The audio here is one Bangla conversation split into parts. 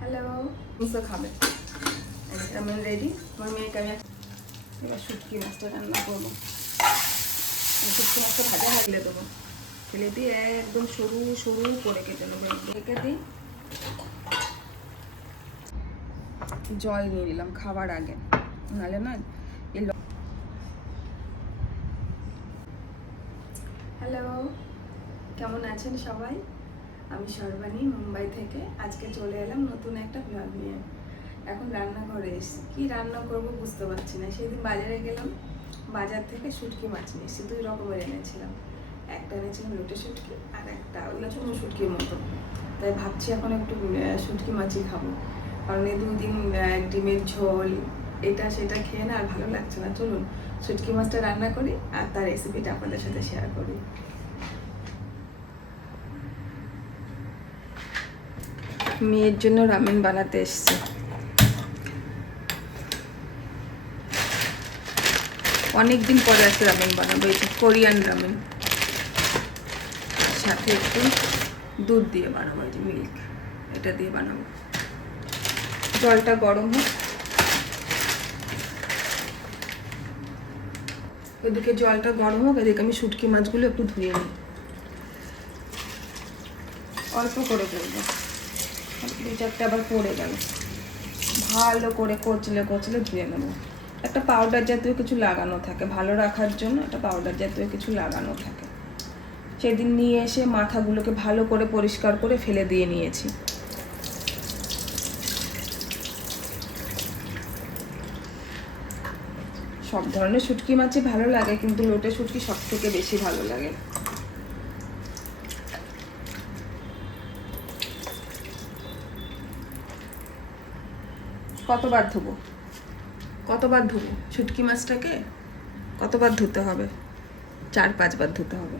হ্যালো, মিশো খাবে। আমি রেডি। আমার মেয়েকে আমি এবার শুটকি মাছটা রান্না করবো। শুটকি মাছটা ভাজা ফেলে দেবো, ফেলে দিয়ে একদম সরু সরু করে কেটে নেবো। রেখে দিই, জল নিয়ে নিলাম খাবার আগে, নাহলে না। হ্যালো, কেমন আছেন সবাই? আমি সর্বাণী, মুম্বাই থেকে আজকে চলে এলাম নতুন একটা ব্লগ নিয়ে। এখন রান্নাঘরে এসেছি, কি রান্না করব বুঝতে পারছি না। সেদিন বাজারে গেলাম, বাজার থেকে শুটকি মাছ নিয়ে এসেছি। 2 রকমের এনেছিলাম, একটা এনেছিলাম লোটে শুটকি, আর একটা ওগুলো ছোটো শুটকির মতো। তাই ভাবছি এখন একটু শুটকি মাছই খাবো, কারণ এই 2 দিন ডিমের ঝোল এটা সেটা খেয়ে না আর ভালো লাগছে না। চলুন শুটকি মাছটা রান্না করি আর তার রেসিপিটা আপনাদের সাথে শেয়ার করি। মেয়ের জন্য রামেন বানাতে এসছি। অনেকদিন পরে আছে রামেন বানাবো, এই যে কোরিয়ান রামেন, সাথে একটু দুধ দিয়ে বানাবো, এই যে মিল্ক, এটা দিয়ে বানাবো। জলটা গরম হোক, ওদিকে জলটা গরম হোক, এদিকে আমি শুটকি মাছগুলো একটু ধুয়ে নিই। অল্প করে করবো, 2-4টা আবার পড়ে গেল। ভালো করে কচলে কচলে ধুয়ে নেবো। একটা পাউডার জাতীয় কিছু লাগানো থাকে ভালো রাখার জন্য, একটা পাউডার জাতীয় কিছু লাগানো থাকে। সেদিন নিয়ে এসে মাথাগুলোকে ভালো করে পরিষ্কার করে ফেলে দিয়ে নিয়েছি। সব ধরনের শুটকি মাছই ভালো লাগে, কিন্তু লোটে শুটকি সব থেকে বেশি ভালো লাগে। কতবার ধুবো শুটকি মাছটাকে? কতবার ধুতে হবে? 4-5 বার ধুতে হবে।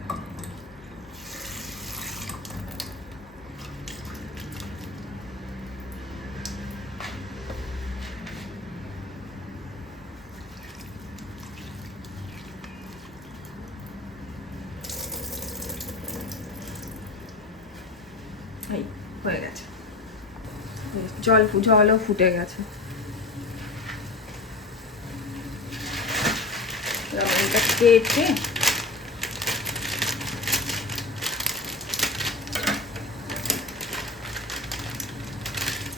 এই হয়ে গেছে, জলও ফুটে গেছে। এটা কেটে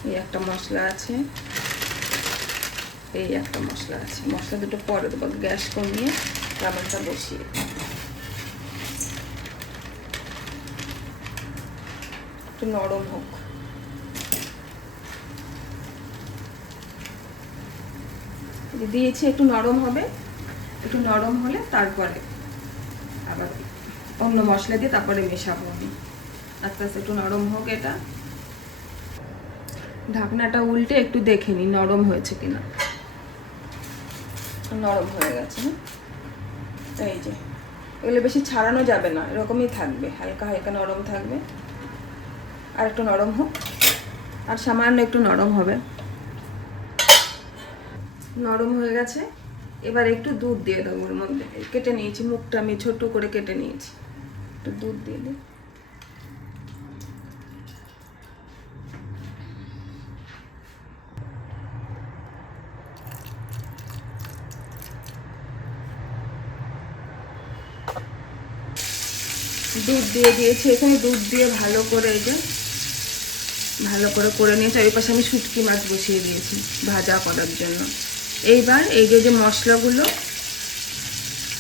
এই একটা মশলা আছে, এই একটা মশলা আছে, মশলা দুটো পরে দেবো। গ্যাস কমিয়ে রামেনটা বসিয়ে একটু নরম হোক। দিয়েছি, একটু নরম হবে, একটু নরম হলে তারপরে আবার অন্য মশলা দিয়ে তারপরে মেশাবো আমি। আস্তে আস্তে একটু নরম হোক এটা। ঢাকনাটা উল্টে একটু দেখে নিই নরম হয়েছে কিনা। নরম হয়ে গেছে। এই যে এগুলো বেশি ছাড়ানো যাবে না, এরকমই থাকবে, হালকা হালকা নরম থাকবে। আর একটু নরম হোক, আর সামান্য একটু নরম হবে। নরম হয়ে গেছে, এবার একটু দুধ দিয়ে দেবো ওর মধ্যে। কেটে নিয়েছি, মুখটা আমি ছোট করে কেটে নিয়েছি, একটু দুধ দিয়ে দিই। দুধ দিয়ে দিয়েছি এখানে, দুধ দিয়ে ভালো করে এই যে ভালো করে করে নিয়েছি। ওই পাশে আমি শুটকি মাছ বসিয়ে দিয়েছি ভাজা করার জন্য। এইবার এই যে মশলাগুলো,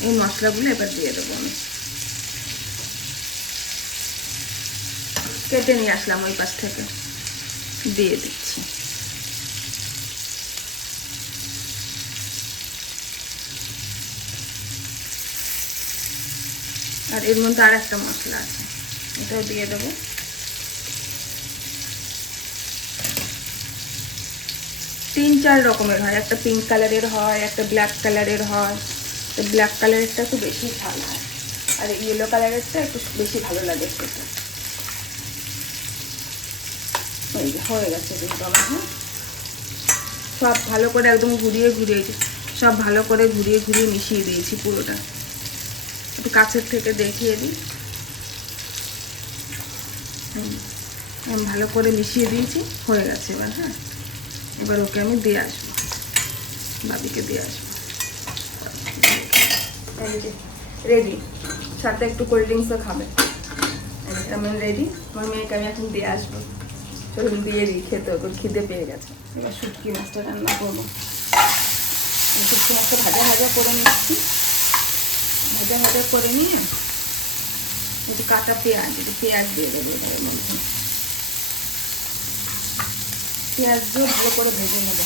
এই মশলাগুলো এবার দিয়ে দেবো আমি। কেটে নিয়ে আসলাম ওই পাশ থেকে, দিয়ে দিচ্ছি। আর এর মধ্যে আর একটা মশলা আছে, এটাও দিয়ে দেবো। তিন চার রকমের হয়, একটা পিঙ্ক কালারের হয়, একটা ব্ল্যাক কালারের হয়। তো ব্ল্যাক কালারেরটা একটু বেশি ঝাল হয়, আর ইয়েলো কালারেরটা একটু বেশি ভালো লাগে খেতে। এই যে হয়ে গেছে কিন্তু আমার। সব ভালো করে একদম ঘুরিয়ে ঘুরিয়ে, সব ভালো করে ঘুরিয়ে ঘুরিয়ে মিশিয়ে দিয়েছি পুরোটা। একটু কাছের থেকে দেখিয়ে দিই। আমি ভালো করে মিশিয়ে দিয়েছি, হয়ে গেছে এবার। হ্যাঁ, এবার ওকে আমি দিয়ে আসবো, বাবিকে দিয়ে আসবো। রেডি, সাথে একটু কোল্ড ড্রিঙ্কসও খাবে। আমি রেডি, আমার মেয়েকে আমি এখন দিয়ে আসবো। চলুন দিয়ে দিই, খেতে ওকে খিদে পেয়ে গেছে। এবার শুটকি মাছটা রান্না করবো। শুটকি মাছটা ভাজা ভাজা করে নিচ্ছি। ভাজা ভাজা করে নিয়ে একটু কাঁচা পেঁয়াজ দিয়ে দেবো এটার মধ্যে। পেঁয়াজ দিয়ে ভালো করে ভেজে নেবো।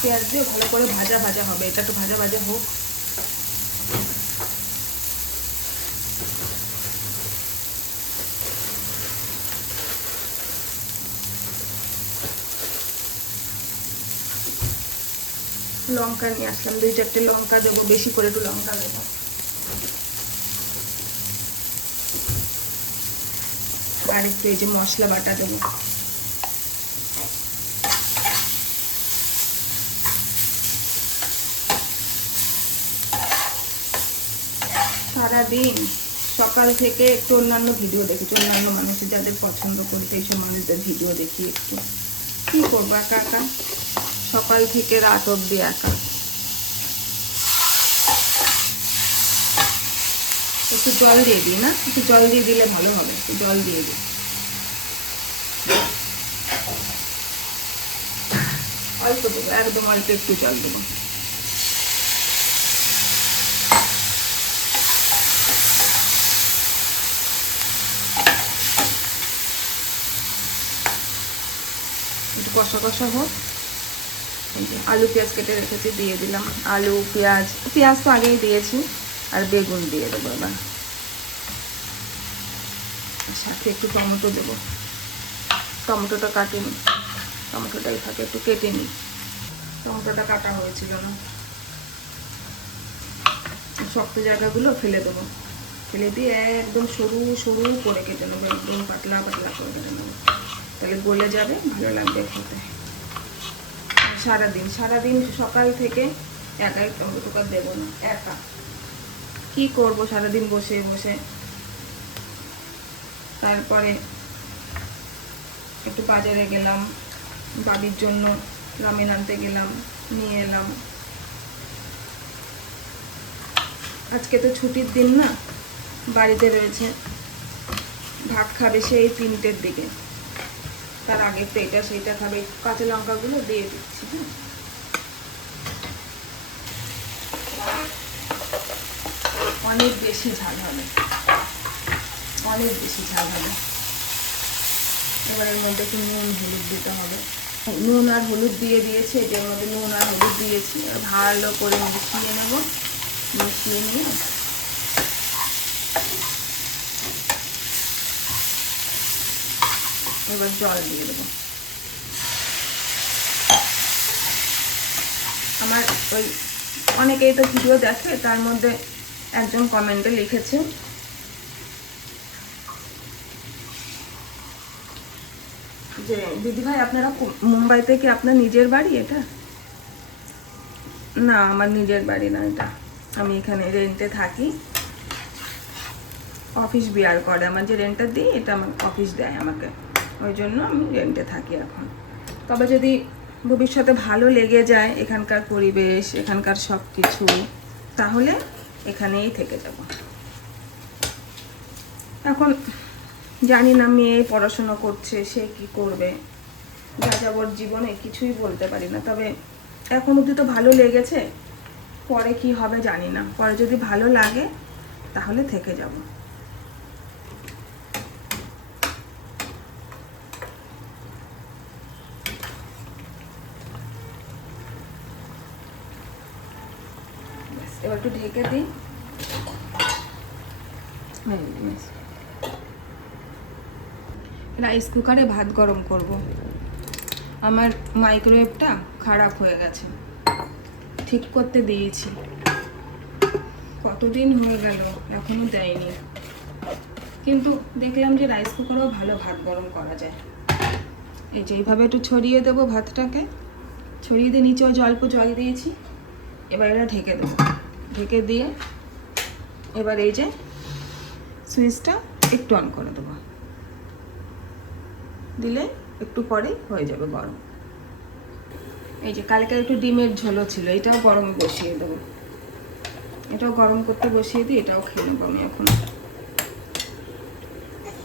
পেঁয়াজ দিয়ে ভালো করে ভাজা ভাজা হবে, এটা একটু ভাজা ভাজা হোক। লঙ্কা নিয়ে আসলাম, 2-4টে লঙ্কা দেবো, বেশি করে একটু লঙ্কা দেবো। আর একটু এই যে মশলা বাটা দেবো। সারাদিন সকাল থেকে একটু অন্যান্য ভিডিও দেখেছি, অন্যান্য মানুষের যাদের পছন্দ করতে এইসব মানুষদের ভিডিও দেখি। একটু কি করবো, একা একা সকাল থেকে রাত অবধি একা। একটু জল দিয়ে দিই না, একটু জল দিয়ে দিলে ভালো হবে, একটু জল দিয়ে দিই। অল্প দেবো, একদম অল্প একটু জল দেবো। একটু কষা কষা হোক। আলু পেঁয়াজ কেটে রেখেছি, দিয়ে দিলাম। আলু পেঁয়াজ তো আগেই দিয়েছি, আর বেগুন দিয়ে দেবো এবার। সাথে একটু টমেটো দেবো, টমেটোটা কাটিনি, টমেটোটা এইভাবে একটু কেটে নিই। টমেটোটা কাটা হয়েছিল না, শক্ত জায়গাগুলো ফেলে দেবো। ফেলে দিয়ে একদম সরু সরু করে কেটে নেবো, একদম পাতলা পাতলা করে কেটে নেবো, তাহলে গলে যাবে, ভালো লাগবে খেতে। সারাদিন সকাল থেকে একাই টমেটো দেবো না, একা কি করবো সারাদিন বসে বসে। তারপরে একটু বাজারে গেলাম, বাবির জন্য রামেন আনতে গেলাম, নিয়ে এলাম। আজকে তো ছুটির দিন না, বাড়িতে রয়েছে। ভাত খাবে সেই 3টের দিকে, তার আগে তো এটা সেইটা খাবে। কাঁচা লঙ্কাগুলো দিয়ে দিচ্ছি। হ্যাঁ, অনেক বেশি ঝাল হবে, অনেক বেশি ঝাল হবে। এবার এর মধ্যে একটু নুন হলুদ দিতে হবে। নুন আর হলুদ দিয়ে দিয়েছি, এটার মধ্যে নুন আর হলুদ দিয়েছি। ভালো করে মিশিয়ে নেব, মিশিয়ে নিয়ে এবার জল দিয়ে দেবো। আমার ওই অনেকেই তো ভিডিও দেখে, তার মধ্যে একজন কমেন্টে লিখেছে যে দিদিভাই আপনারা মুম্বাইতে কি আপনার নিজের বাড়ি এটা? না, আমার নিজের বাড়ি না এটা, আমি এখানে রেন্টে থাকি। অফিস বিয়ার করে, আমার যে রেন্টটা দিই এটা আমার অফিস দেয় আমাকে, ওই জন্য আমি রেন্টে থাকি এখন। তবে যদি ভবিষ্যতে ভালো লেগে যায় এখানকার পরিবেশ, এখানকার সব কিছু, তাহলে এখানেই থেকে যাব। এখন জানি না, মেয়ে পড়াশোনা করছে, সে কি করবে, যা যাবর জীবনে কিছুই বলতে পারি না। তবে এখন অবধি তো ভালো লেগেছে, পরে কি হবে জানি না। পরে যদি ভালো লাগে তাহলে থেকে যাব। এবার একটু ঢেকে দিই। রাইস কুকারে ভাত গরম করব। আমার মাইক্রোওয়েভটা খারাপ হয়ে গেছে, ঠিক করতে দিয়েছি, কতদিন হয়ে গেল এখনো দেয়নি। কিন্তু দেখলাম যে রাইস কুকারেও ভালো ভাত গরম করা যায়। এই যে এইভাবে একটু ছড়িয়ে দেবো ভাতটাকে, ছড়িয়ে দিয়ে নিচেও অল্প জল দিয়েছি। এবার এটা ঢেকে দেবো, ঢেকে দিয়ে এবার এই যে সুইচটা একটু অন করে দেবো, দিলে একটু পরে হয়ে যাবে গরম। এই যে কালকে একটু ডিমের ঝোলও ছিল, এটাও গরমে বসিয়ে দেবো, এটাও গরম করতে বসিয়ে দিই, এটাও খেয়ে নেবো আমি এখন।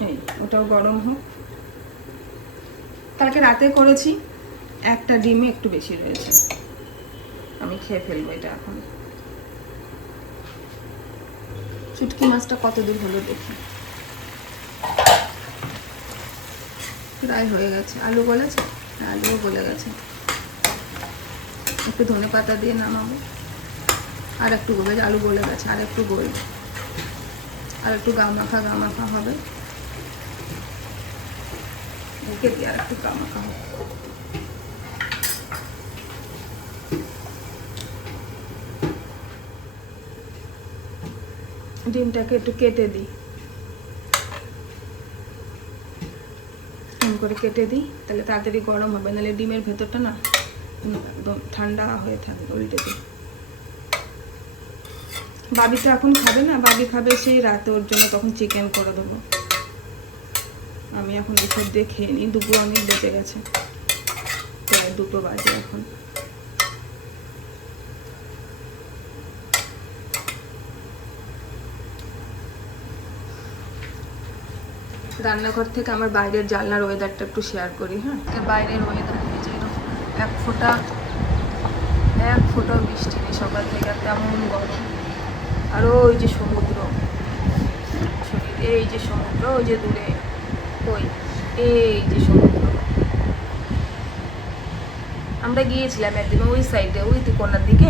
এই ওটাও গরম হোক। কালকে রাতে করেছি, একটা ডিমে একটু বেশি রয়েছে, আমি খেয়ে ফেলবো এটা এখন। শুটকি মাছটা কত দূর হলো দেখি, প্রায় হয়ে গেছে। আলু গলেছে, আলুও গলে গেছে। একটু ধনে পাতা দিয়ে নামাবো, আর একটু গলে, আলু গলে গেছে, আর একটু গলে, আর একটু গা মাখা হবে, ঢেকে দিয়ে আর একটু গা মাখা হবে। ডিমটাকে একটু কেটে দিই, এরকম করে কেটে দিই, তাহলে তাড়াতাড়ি গরম হবে, নাহলে ডিমের ভেতরটা না একদম ঠান্ডা হয়ে থাকে। উল্টে দিই। বাবি তো এখন খাবে না, বাবি খাবে সেই রাতে, ওর জন্য তখন চিকেন করে দেবো। আমি এখন এসব দিয়ে খেয়ে নিই, দুপুর অনেক বেঁচে গেছে, প্রায় 2টো বাজে এখন। রান্নাঘর থেকে আমার বাইরের জানলার ওয়েদারটা একটু শেয়ার করি। হ্যাঁ, বাইরের ওয়েদার এক ফোঁটা বৃষ্টি নেই সকাল থেকে, তেমন গরম। আর ওই যে সমুদ্র, এই যে সমুদ্র, ওই যে দূরে, ওই এই যে সমুদ্র। আমরা গিয়েছিলাম একদিন ওই সাইডে, ওই কোনার দিকে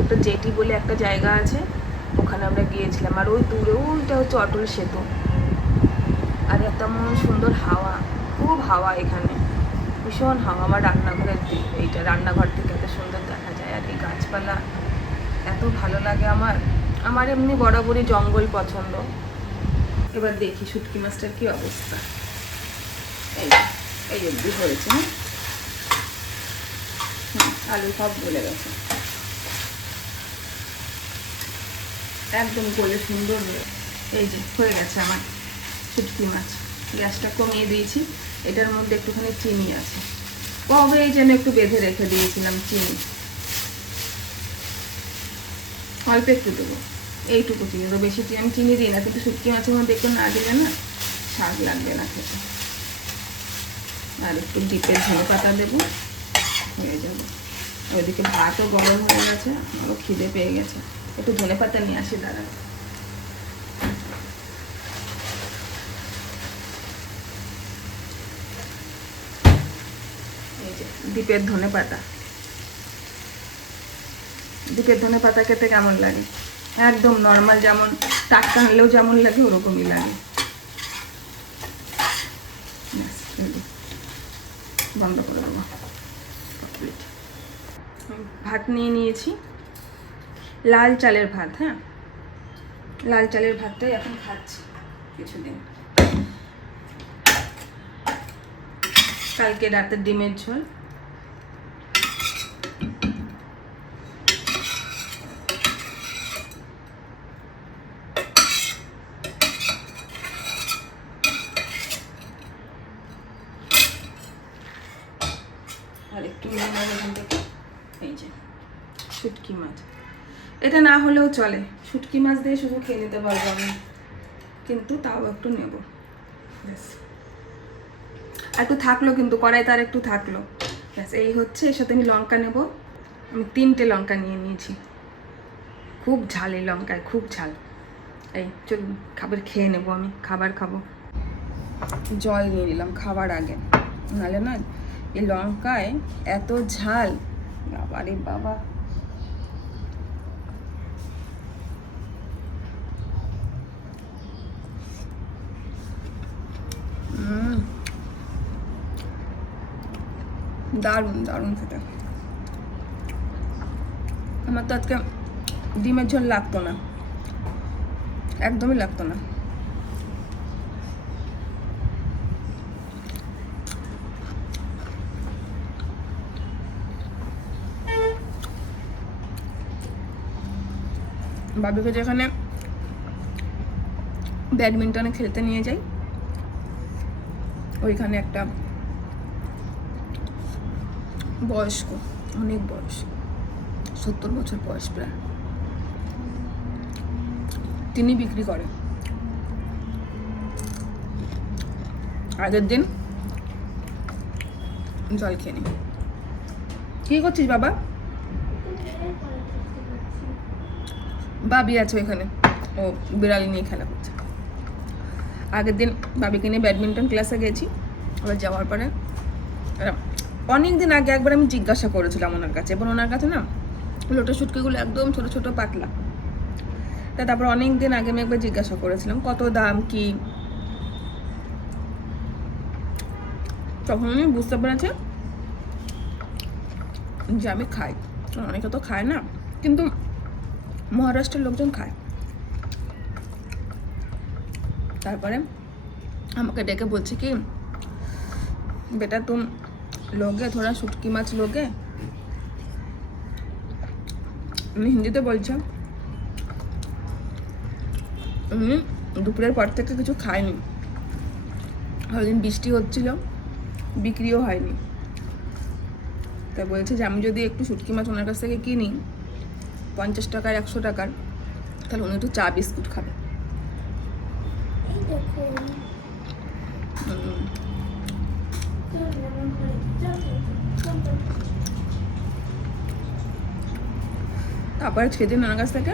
একটা জেটি বলে একটা জায়গা আছে, ওখানে আমরা গিয়েছিলাম। আর ওই দূরে ওইটা হচ্ছে অটল সেতু। আর তেমন সুন্দর হাওয়া, খুব হাওয়া এখানে, ভীষণ হাওয়া। আমার রান্নাঘরের দিক, এইটা রান্নাঘর থেকে এত সুন্দর দেখা যায়, আর এই গাছপালা এত ভালো লাগে আমার এমনি বরাবরই জঙ্গল পছন্দ। এবার দেখি শুটকি মাছটার কি অবস্থা। এই অবধি হয়েছে। আলু সব গলে গেছে, একদম গলে সুন্দর হয়ে, এই যে হয়ে গেছে আমার শুটকি মাছ। গ্যাসটা কমিয়ে দিয়েছি, এটার মধ্যে একটুখানি চিনি আছে, কবে এই যেন একটু বেঁধে রেখে দিয়েছিলাম চিনি, অল্প একটু দেবো, এইটুকু চিনি দেবো, বেশি আমি চিনি দিই না, কিন্তু শুটকি মাছের মধ্যে একটু না দিলে না স্বাদ লাগবে না খেতে। আর একটু ডিপের ধনে পাতা দেবো, হয়ে যাবে। ওইদিকে ভাতও গরম হয়ে গেছে, আমারও খিদে পেয়ে গেছে, একটু ধনে পাতা নিয়ে আসি, দাঁড়া। এই যে ডিপের ধনে পাতা, ডিপের ধনে পাতা খেতে কেমন লাগে? একদম নর্মাল, যেমন টাটকা আনলেও যেমন লাগে ওরকমই লাগে। বন্ধ করে দেবো। ভাত নিয়ে নিয়েছি, লাল চালের ভাত। হ্যাঁ, লাল চালের ভাতটাই এখন খাচ্ছি কিছুদিন। কালকে রাতের ডিমের ঝোল, আর একটু এই যে শুটকি মাছ। এটা না হলেও চলে, শুটকি মাছ দিয়ে শুধু খেয়ে নিতে পারবো আমি, কিন্তু তাও একটু নেব। ব্যাস, একটু থাকলো কিন্তু কড়াইতে, আর একটু থাকলো। ব্যাস, এই হচ্ছে। এর সাথে আমি লঙ্কা নেব, আমি 3টে লঙ্কা নিয়ে নিয়েছি, খুব ঝাল এই লঙ্কায়, খুব ঝাল। এই চলুন খাবার খেয়ে নেবো, আমি খাবার খাবো। জল নিয়ে নিলাম খাবার আগে, নাহলে না এই লঙ্কায় এত ঝাল, বাবা রে বাবা। দারুণ দারুণ খেতে। আমার তো আজকে ডিমের ঝোল লাগতো না, একদমই লাগতো না। বাবিকে যেখানে ব্যাডমিন্টনে খেলতে নিয়ে যাই। ওইখানে একটা বয়স্ক, অনেক বয়স, 70 বছর বয়স প্রায়, তিনি বিক্রি করে। আগের দিন জল খেয়ে নি। কি করছিস বাবা? বাবি আছে ওইখানে, ও বিড়াল নিয়ে খেলা করছে। আগের দিন বাবিকে নিয়ে ব্যাডমিন্টন ক্লাসে গেছি। আবার যাওয়ার পরে অনেক দিন আগে একবার আমি জিজ্ঞাসা করেছিলাম ওনার কাছে, এবং ওনার কাছে না লোটা শুটকিগুলো একদম ছোট ছোট পাতলা। তারপর অনেক দিন আগে আমি একবার জিজ্ঞাসা করেছিলাম কত দাম কি। তখন আমি বুঝতে পেরেছি যে আমি খাই, অনেকে তো খায় না, কিন্তু মহারাষ্ট্রের লোকজন খায়। তারপরে আমাকে ডেকে বলছে কি, বেটা তুম লোগে থোড়া শুটকি মাছ লোগে। উনি হিন্দিতে বলছে। উনি দুপুরের পর থেকে কিছু খায়নি। ওইদিন বৃষ্টি হচ্ছিল, বিক্রিও হয়নি। তাই বলছে যে আমি যদি একটু শুটকি মাছ ওনার কাছ থেকে কিনি 50 টাকার 100 টাকার, তাহলে উনি একটু চা বিস্কুট খাবে। তারপরে সেদিন ওনার কাছ থেকে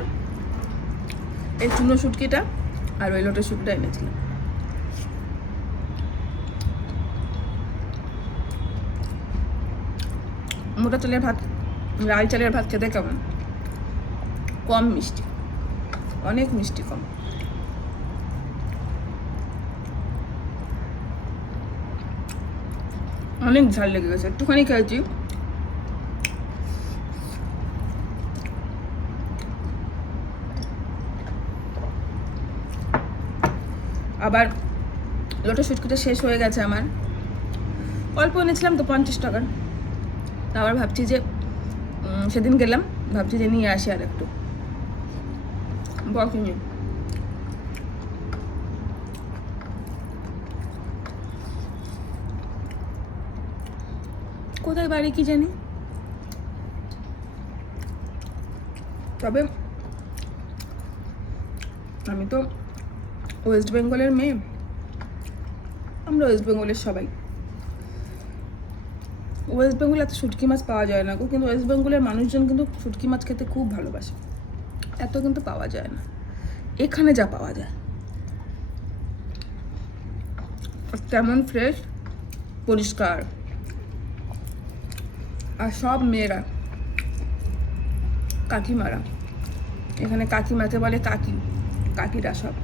এই চুনো শুটকিটা আর ওই লোটের শুটকিটা এনেছিলাম। মোটা চালের ভাত, লাল চালের ভাত খেতে কেমন? কম মিষ্টি, অনেক মিষ্টি কম। অনেক ঝাল লেগে গেছে, একটুখানি খেয়েছি। আবার লোটা শুটকিটা শেষ হয়ে গেছে আমার, অল্প এনেছিলাম তো 50 টাকার। আবার ভাবছি যে সেদিন গেলাম, ভাবছি যে নিয়ে আসি আর একটু বকিনি। কোথায় বাড়ি কি জানি, তবে আমি তো ওয়েস্ট বেঙ্গলের মেয়ে, আমরা ওয়েস্ট বেঙ্গলের সবাই। ওয়েস্ট বেঙ্গলে এত শুটকি মাছ পাওয়া যায় না গো, কিন্তু ওয়েস্ট বেঙ্গলের মানুষজন কিন্তু শুটকি মাছ খেতে খুব ভালোবাসে। এত কিন্তু পাওয়া যায় না, এখানে যা পাওয়া যায় তেমন ফ্রেশ, পরিষ্কার। আর সব মেয়েরা, কাকিমারা, এখানে কাকিমাকে বলে কাকি, কাকিরা সব।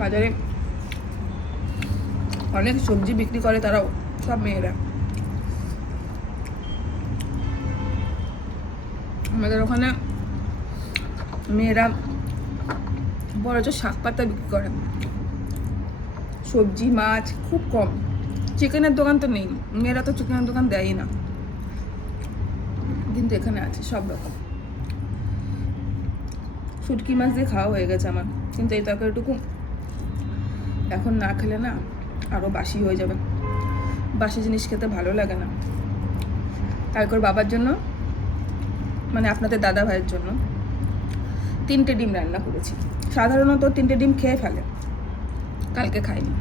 বাজারে অনেক সবজি বিক্রি করে, তারাও সব মেয়েরা। আমাদের ওখানে মেয়েরা বড় শাক পাতা বিক্রি করে, সবজি মাছ খুব কম। চিকেনের দোকান তো নেই, মেয়েরা তো চিকেনের দোকান দেয়ই না, কিন্তু এখানে আছে সব রকম। শুটকি মাছ দিয়ে খাওয়া হয়ে গেছে আমার, কিন্তু এই তরকারিটুকু এখন না খেলে না আরও বাসি হয়ে যাবে। বাসি জিনিস খেতে ভালো লাগে না। কালকের বাবার জন্য, মানে আপনাদের দাদা ভাইয়ের জন্য 3টে ডিম রান্না করেছি। সাধারণত 3টে ডিম খেয়ে ফেলে, কালকে খাইনি।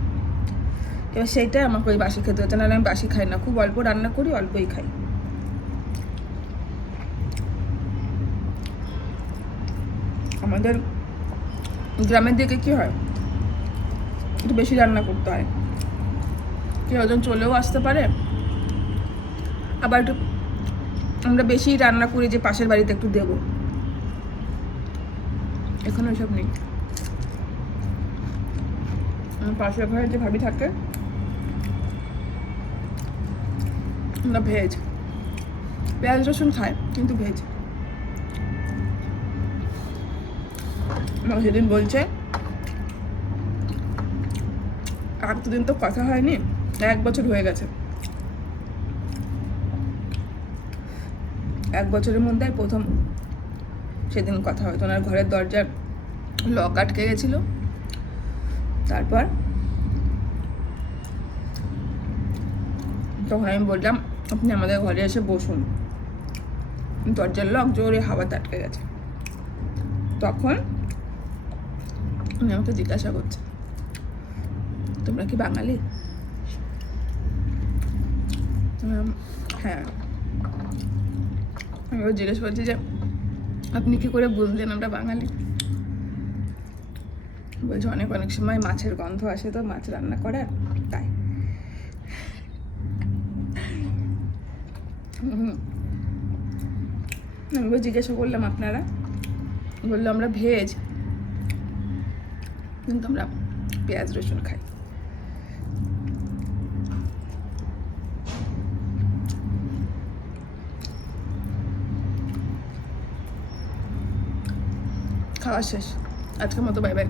এবার সেইটাই আমাকে ওই বাসি খেতে হচ্ছে, নাহলে আমি বাসি খাই না, খুব অল্প রান্না করি, অল্পই খাই। আমাদের গ্রামের দিকে কি হয়, একটু বেশি রান্না করতে হয়, কেউ একজন চলেও আসতে পারে। আবার একটু আমরা বেশি রান্না করি যে পাশের বাড়িতে একটু দেব, এখানে ওইসব নেই। আমার পাশের ঘরে যে ভাবি থাকে, আমরা ভেজ, পেঁয়াজ রসুন খায় কিন্তু ভেজ। আমাকে সেদিন বলছে, আর দুদিন তো কথা হয়নি, 1 বছর হয়ে গেছে, 1 বছরের মধ্যে প্রথম সেদিন কথা হয়তো। ওনার ঘরের দরজার লক আটকে গেছিলো। তারপর তখন আমি বললাম আপনি আমাদের ঘরে এসে বসুন, দরজার লক জোরে হাওয়াতে আটকে গেছে। তখন উনি আমাকে জিজ্ঞাসা করছে তোমরা কি বাঙালি? হ্যাঁ। আমি জিজ্ঞেস করছি যে আপনি কি করে বুঝলেন আমরা বাঙালি? বলছে অনেক অনেক সময় মাছের গন্ধ আসে তো মাছ রান্না করার, তাই। আমি জিজ্ঞাসা করলাম আপনারা? বললো আমরা ভেজ, কিন্তু আমরা পেঁয়াজ রসুন খাই। খাওয়া শেষ, আজকের মতো বাই বাই।